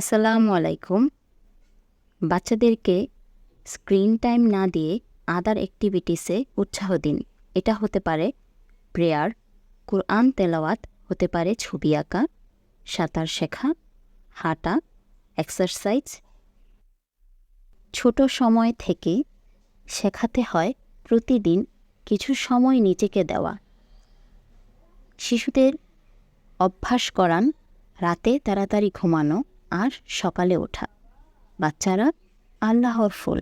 আসসালামু আলাইকুম। বাচ্চাদেরকে স্ক্রিন টাইম না দিয়ে আদার অ্যাক্টিভিটিসে উৎসাহ দিন। এটা হতে পারে প্রেয়ার, কোরআন তেলাওয়াত, হতে পারে ছবি আঁকা, সাঁতার শেখা, হাঁটা, এক্সারসাইজ। ছোট সময় থেকে শেখাতে হয় প্রতিদিন কিছু সময় নিজেকে দেওয়া। শিশুদের অভ্যাস করান, রাতে তাড়াতাড়ি ঘুমানো আর সকালে ওঠা। বাচ্চারা আল্লাহর ফুল।